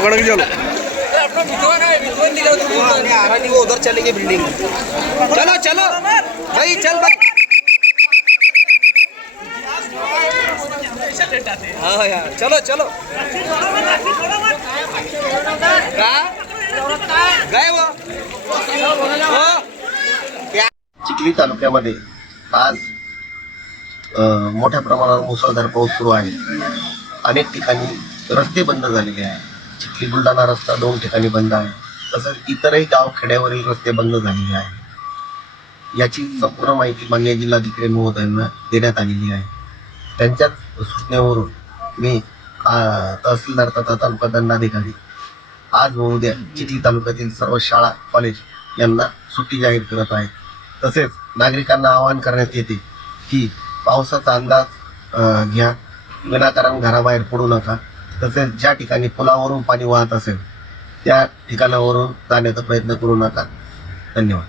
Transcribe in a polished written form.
पकड़ के चलो। वो उधर चलेगी बिल्डिंग। चलो चलो भाई, चल भाई। हाँ यार, चलो चलो। गए वो चिखली तालुक्यामध्ये आज मोठ्या प्रमाणावर मुसळधार पाऊस सुरू आहे। अनेक ठिकाणी रस्ते बंद झालेले आहे। चिखली बुलढाणा रस्ता 2 ठिकाणी बंद आहे, तसंच इतरही गाव खेड्यावरील रस्ते बंद झालेले आहे। याची संपूर्ण माहिती माननीय जिल्हाधिकारी महोदयांना देण्यात आलेली आहे। त्यांच्याच सूचनेवरून मी तहसीलदार तथा तालुका दंडाधिकारी आज व उद्या चिखली तालुक्यातील सर्व शाळा कॉलेज यांना सुट्टी जाहीर करत आहे। तसेच नागरिकांना आवाहन करण्यात येते की पावसाचा अंदाज घ्या, विनाकारण घराबाहेर पडू नका। तसेच ज्या ठिकाणी पुलावरून पाणी वाहत असेल त्या ठिकाणावरून जाण्याचा प्रयत्न करू नका। धन्यवाद।